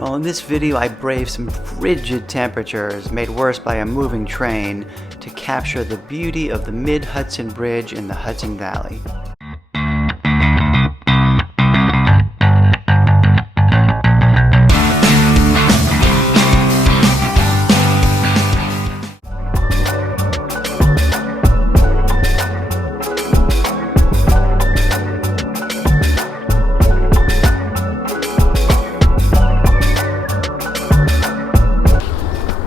Well, in this video I braved some frigid temperatures made worse by a moving train to capture the beauty of the Mid-Hudson Bridge in the Hudson Valley.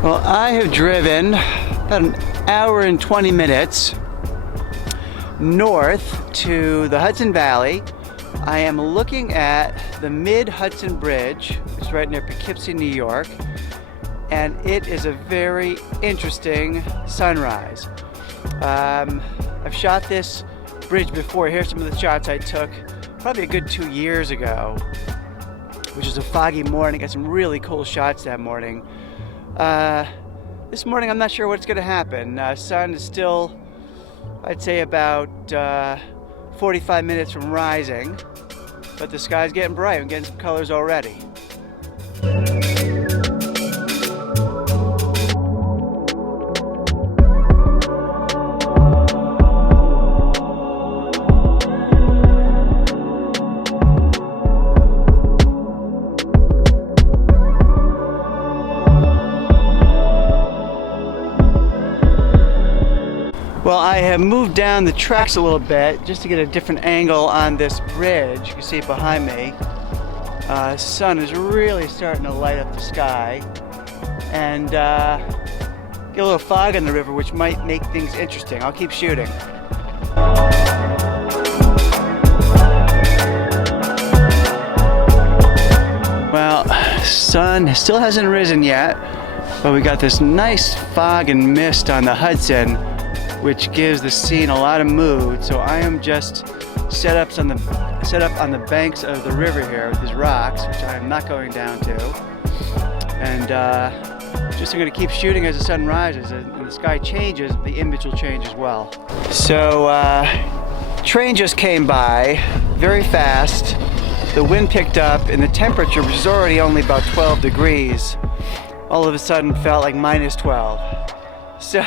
Well, I have driven about an hour and 20 minutes north to the Hudson Valley. I am looking at the Mid-Hudson Bridge, which is right near Poughkeepsie, New York, and it is a very interesting sunrise. I've shot this bridge before. Here's some of the shots I took probably a good 2 years ago, which was a foggy morning. Got some really cool shots that morning. This morning I'm not sure what's going to happen. Sun is still, I'd say, about 45 minutes from rising, but the sky's getting bright. I'm getting some colors already. Well, I have moved down the tracks a little bit just to get a different angle on this bridge. You can see it behind me. The sun is really starting to light up the sky, and get a little fog on the river, which might make things interesting. I'll keep shooting. Well, sun still hasn't risen yet, but we got this nice fog and mist on the Hudson, which gives the scene a lot of mood. So I am just set up on the banks of the river here with these rocks, which I am not going down to, and just going to keep shooting as the sun rises. And the sky changes, the image will change as well. So train just came by very fast. The wind picked up, and the temperature, which is already only about 12 degrees, all of a sudden felt like minus 12. So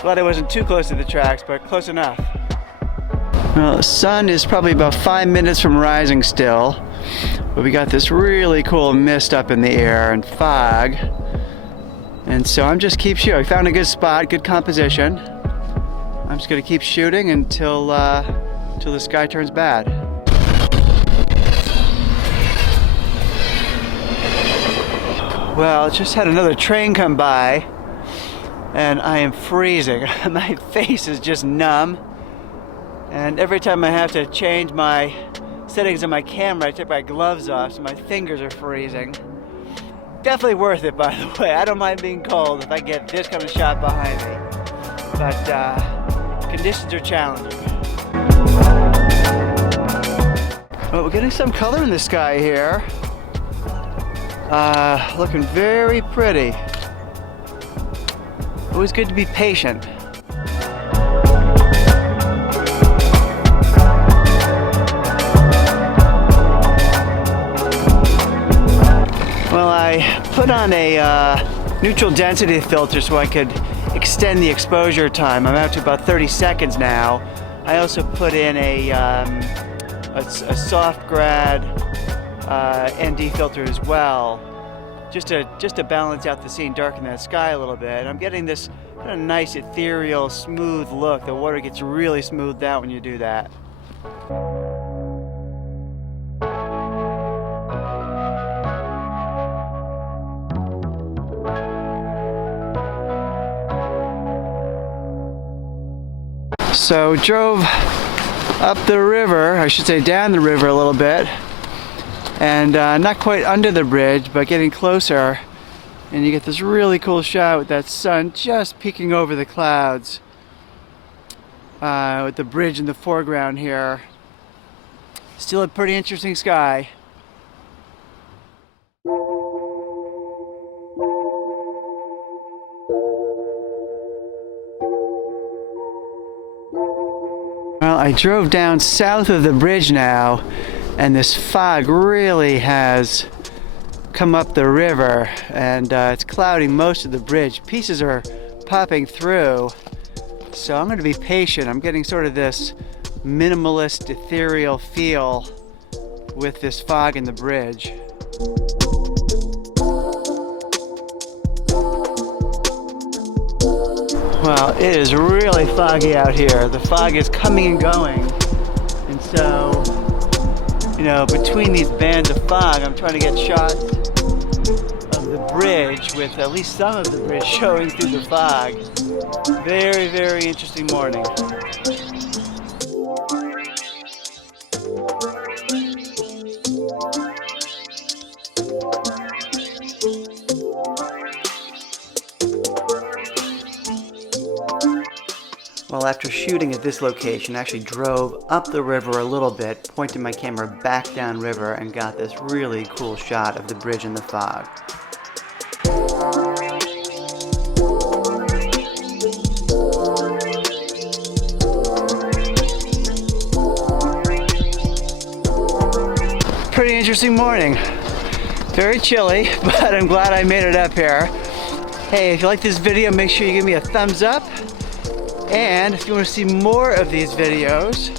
glad I wasn't too close to the tracks, but close enough. Well, the sun is probably about 5 minutes from rising still, but we got this really cool mist up in the air and fog, and so I'm just keep shooting. I found a good spot, good composition. I'm just gonna keep shooting until the sky turns bad. Well, just had another train come by, and I am freezing. My face is just numb, and every time I have to change my settings on my camera, I take my gloves off, so my fingers are freezing. Definitely worth it, by the way. I don't mind being cold if I get this kind of shot behind me, but conditions are challenging. Well, we're getting some color in the sky here. Looking very pretty. Always good to be patient. Well, I put on a neutral density filter so I could extend the exposure time. I'm out to about 30 seconds now. I also put in a soft grad ND filter as well, just to balance out the scene, darken that sky a little bit. I'm getting this kind of nice ethereal, smooth look. The water gets really smoothed out when you do that. So drove up the river, I should say down the river a little bit, and not quite under the bridge, but getting closer, and you get this really cool shot with that sun just peeking over the clouds, with the bridge in the foreground here. Still a pretty interesting sky. Well, I drove down south of the bridge now, and this fog really has come up the river, and it's clouding most of the bridge. Pieces are popping through, so I'm going to be patient. I'm getting sort of this minimalist, ethereal feel with this fog in the bridge. Well, it is really foggy out here. The fog is coming and going, and so, you know, between these bands of fog, I'm trying to get shots of the bridge with at least some of the bridge showing through the fog. Very, very interesting morning. Well, after shooting at this location, I actually drove up the river a little bit, pointed my camera back downriver, and got this really cool shot of the bridge in the fog. Pretty interesting morning. Very chilly, but I'm glad I made it up here. Hey, if you like this video, make sure you give me a thumbs up. And if you want to see more of these videos,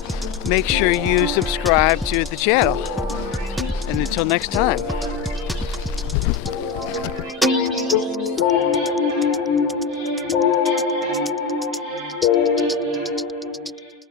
make sure you subscribe to the channel. And until next time.